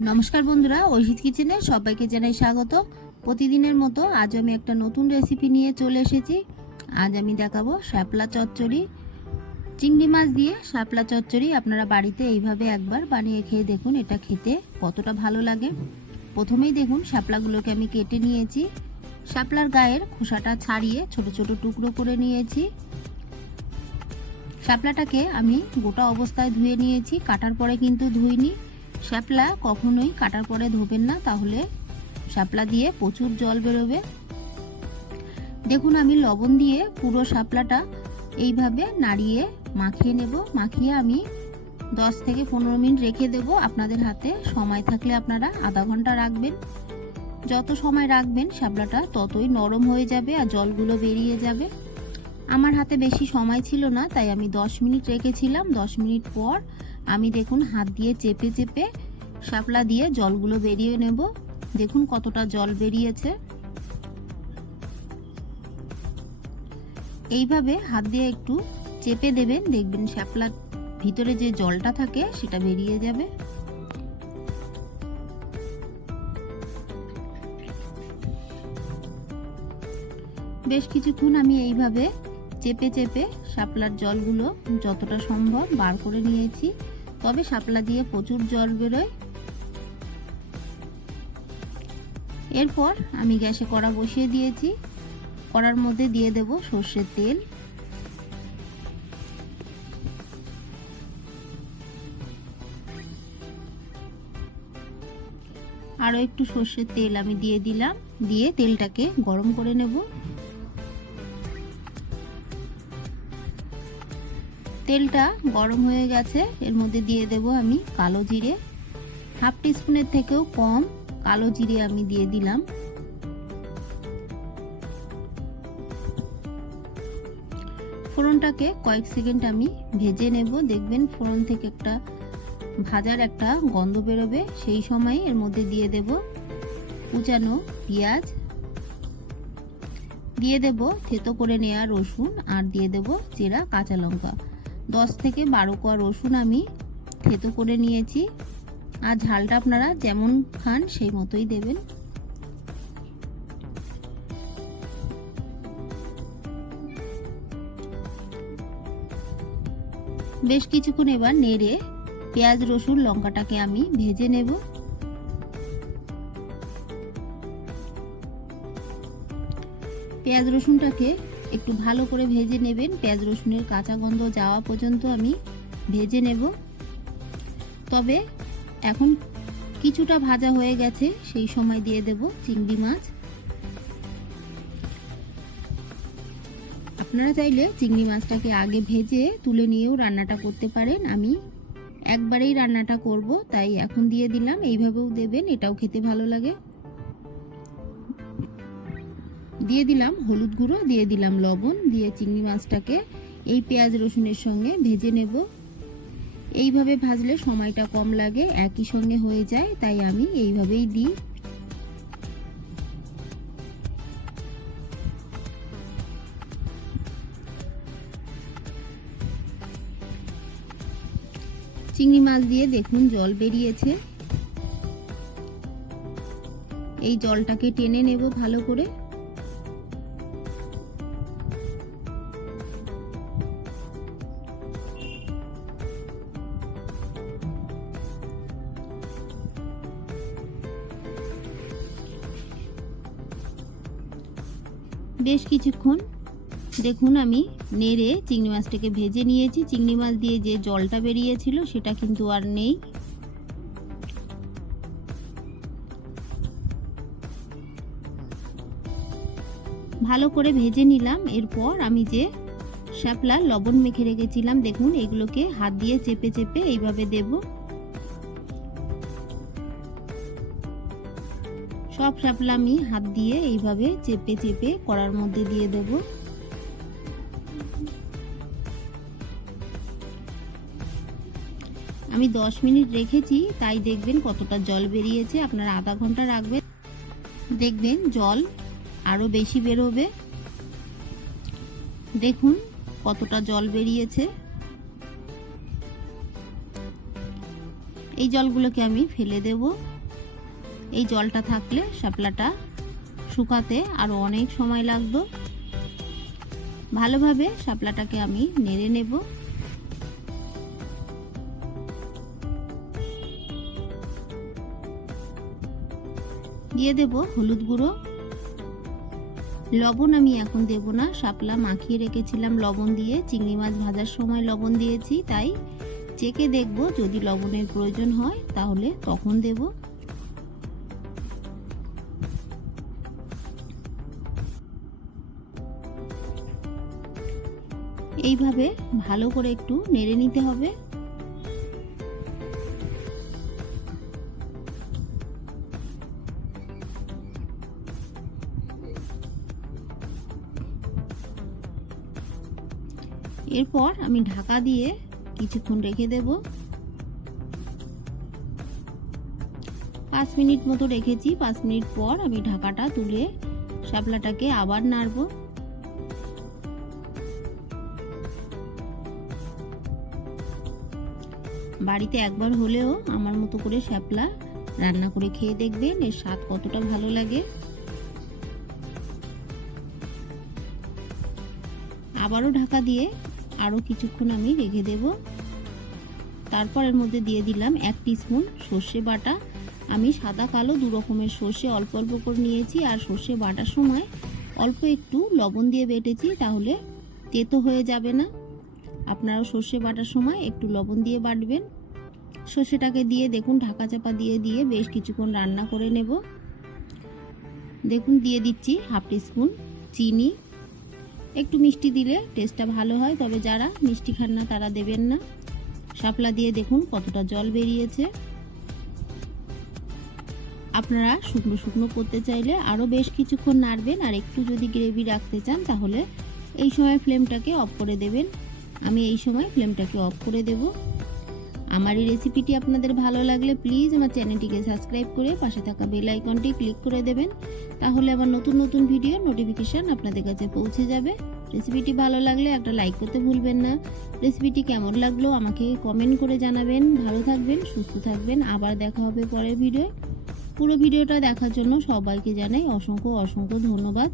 নমস্কার বন্ধুরা ঐশিত কিচেনে সবাইকে জানাই স্বাগত প্রতিদিনের মতো আজ আমি একটা নতুন রেসিপি নিয়ে চলে এসেছি। আজ আমি দেখাবো শ্যাপলা চচ্চড়ি। চিংড়ি মাছ দিয়ে শ্যাপলা চচ্চড়ি আপনারা বাড়িতে এইভাবে একবার বানিয়ে খেয়ে দেখুন এটা খেতে কতটা ভালো লাগে। প্রথমেই দেখুন শ্যাপলাগুলোকে আমি কেটে নিয়েছি। শ্যাপলার গায়ের খোসাটা ছাড়িয়ে ছোট ছোট টুকরো করে নিয়েছি। শ্যাপলাটাকে আমি গোটা অবস্থায় ধুয়ে নিয়েছি, কাটার পরে কিন্তু ধুইনি। শ্যাপলা কখনোই কাটার পরে ধোবেন না, তাহলে শ্যাপলা দিয়ে প্রচুর জল বেরোবে। দেখুন, আমি লবণ দিয়ে পুরো শাপলাটা এইভাবে নাড়িয়ে মাখিয়ে নেব। মাখিয়ে আমি দশ থেকে পনেরো মিনিট রেখে দেব। আপনাদের হাতে সময় থাকলে আপনারা আধা ঘণ্টা রাখবেন। যত সময় রাখবেন শাপলাটা ততই নরম হয়ে যাবে আর জলগুলো বেরিয়ে যাবে। আমার হাতে বেশি সময় ছিল না, তাই আমি দশ মিনিট রেখেছিলাম। দশ মিনিট পর আমি দেখুন হাত দিয়ে চেপে চেপে শাপলা দিয়ে জলগুলো বেরিয়ে নেব। দেখুন কতটা জল বেরিয়েছে। এইভাবে হাত দিয়ে একটু চেপে দেবেন, দেখবেন শ্যাপলার ভিতরে যে জলটা থাকে সেটা বেরিয়ে যাবে। বেশ কিছুক্ষণ আমি এইভাবে চেপে চেপে শাপলার জলগুলো যতটা সম্ভব বার করে নিয়েছি। তবে শাপলা দিয়ে প্রচুর জল বেরোয়? এরপর আমি গ্যাসে কড়া বসিয়ে দিয়েছি। কড়ার মধ্যে দিয়ে দেব সর্ষের তেল। আরও একটু সর্ষের তেল আমি দিয়ে দিলাম। দিয়ে তেলটাকে গরম করে নেব। তেলটা গরম হয়ে গেছে। এর মধ্যে দিয়ে দেব আমি কালো জিরে। হাফ টিস্পুনের থেকেও কম কালো জিরে আমি দিয়ে দিলাম। ফোড়নটাকে কয়েক সেকেন্ড আমি ভেজে নেব। দেখবেন ফোড়ন থেকে একটা ভাজার একটা গন্ধ বেরোবে। সেই সময় এর মধ্যে দিয়ে দেব কুচানো পেঁয়াজ। দিয়ে দেব থেতো করে নেওয়া রসুন। আর দিয়ে দেব চেরা কাঁচা লঙ্কা। দশ থেকে বারো কোয়া রসুন আমি থেতো করে নিয়েছি। আর ঝালটা আপনারা যেমন খান সেই মতোই দেবেন। বেশ কিছুক্ষণ এবার নেড়ে পেঁয়াজ, রসুন, লঙ্কাটাকে আমি ভেজে নেব। পেঁয়াজ, রসুনটাকে একটু ভালো করে ভেজে নেবেন। পেঁয়াজ, রসুনের কাঁচা গন্ধ যাওয়া পর্যন্ত আমি ভেজে নেব। তবে এখন কিছুটা ভাজা হয়ে গেছে, সেই সময় দিয়ে দেব চিংড়ি মাছ। আপনারা চাইলে চিংড়ি মাছটাকে আগে ভেজে তুলে নিয়েও রান্নাটা করতে পারেন। আমি একবারেই রান্নাটা করব, তাই এখন দিয়ে দিলাম। এইভাবেও দেবেন, এটাও খেতে ভালো লাগে। দিয়ে দিলাম হলুদ গুঁড়ো, দিয়ে দিলাম লবণ, দিয়ে চিংড়ি মাছটাকে এই পেঁয়াজ রসুনের সঙ্গে ভেজে নেব। এইভাবে ভাজলে সময়টা কম লাগে, একই সঙ্গে হয়ে যায়, তাই আমি এইভাবেই দিই। চিংড়ি মাছ দিয়ে দেখুন জল বেরিয়েছে। এই জলটাকে টেনে নেব ভালো করে। বেশ কিছুক্ষণ দেখুন আমি নেড়ে চিংড়ি মাছটাকে ভেজে নিয়েছি। চিংড়ি মাছ দিয়ে যে জলটা বেরিয়েছিল সেটা কিন্তু আর নেই। ভালো করে ভেজে নিলাম। এরপর আমি যে শ্যাপলা, লবণ মেখে রেখেছিলাম, দেখুন এগুলোকে হাত দিয়ে চেপে চেপে এইভাবে দেব। সব শ্যাপলা আমি হাত দিয়ে এইভাবে চেপে চেপে কড়ার মধ্যে দিয়ে দেব। আমি দশ মিনিট রেখেছি, তাই দেখবেন কতটা জল বেরিয়েছে। আপনারা আধা ঘণ্টা রাখবেন। দেখবেন জল আরও বেশি বেরোবে। দেখুন কতটা জল বেরিয়েছে। এই জলগুলোকে আমি ফেলে দেব। এই জলটা থাকলে শাপলাটা শুকাতে আরও অনেক সময় লাগতো ভালোভাবে শাপলাটাকে আমি নেড়ে নেব। দিয়ে দেব হলুদ গুঁড়ো। লবণ আমি এখন দেব না, শাপলা মাখিয়ে রেখেছিলাম লবণ দিয়ে। চিংড়ি মাছ ভাজার সময় লবণ দিয়েছি, তাই চেকে দেখব যদি লবণের প্রয়োজন হয়, তাহলে তখন দেব। এইভাবে ভালো করে একটু নেড়ে নিতে হবে। এরপর আমি ঢাকা দিয়ে কিছুক্ষণ রেখে দেব। পাঁচ মিনিট মতো রেখেছি, পাঁচ মিনিট পর আমি ঢাকাটা তুলে শাপলাটাকে আবার নাড়ব। বাড়িতে একবার হলেও আমার মতো করে শ্যাপলা রান্না করে খেয়ে দেখবেন, এর স্বাদ কতটা ভালো লাগে। আবারও ঢাকা দিয়ে আরও কিছুক্ষণ আমি রেখে দেব। তারপর এর মধ্যে দিয়ে দিলাম এক স্পুন সর্ষে বাটা। আমি সাদা কালো দু রকমের সর্ষে অল্প অল্প করে নিয়েছি আর সর্ষে বাটার সময় অল্প একটু লবণ দিয়ে বেটেছি, তাহলে তেতো হয়ে যাবে না। আপনারাও সর্ষে বাটার সময় একটু লবণ দিয়ে বাটবেন। সর্ষেটাকে দিয়ে দেখুন, ঢাকা চাপা দিয়ে দিয়ে বেশ কিছুক্ষণ রান্না করে নেব। দেখুন, দিয়ে দিচ্ছি হাফ স্পুন চিনি। একটু মিষ্টি দিলে টেস্টটা ভালো হয়, তবে যারা মিষ্টি খান না তারা দেবেন না। শাপলা দিয়ে দেখুন কতটা জল বেরিয়েছে। আপনারা শুকনো শুকনো করতে চাইলে আরও বেশ কিছুক্ষণ নাড়বেন, আর একটু যদি গ্রেভি রাখতে চান তাহলে এই সময় ফ্লেমটাকে অফ করে দেবেন। আমি এই সময় ফ্লেমটাকে অফ করে দেব। আমার এই রেসিপিটি আপনাদের ভালো লাগলে প্লিজ আমার চ্যানেলটিকে সাবস্ক্রাইব করে পাশে থাকা বেল আইকনটি ক্লিক করে দেবেন। তাহলে আমার নতুন নতুন ভিডিও নোটিফিকেশান আপনাদের কাছে পৌঁছে যাবে। রেসিপিটি ভালো লাগলে একটা লাইক করতে ভুলবেন না। রেসিপিটি কেমন লাগল আমাকে কমেন্ট করে জানাবেন। ভালো থাকবেন, সুস্থ থাকবেন। আবার দেখা হবে পরের ভিডিও পুরো ভিডিওটা দেখার জন্য সবাইকে জানাই অসংখ্য অসংখ্য ধন্যবাদ।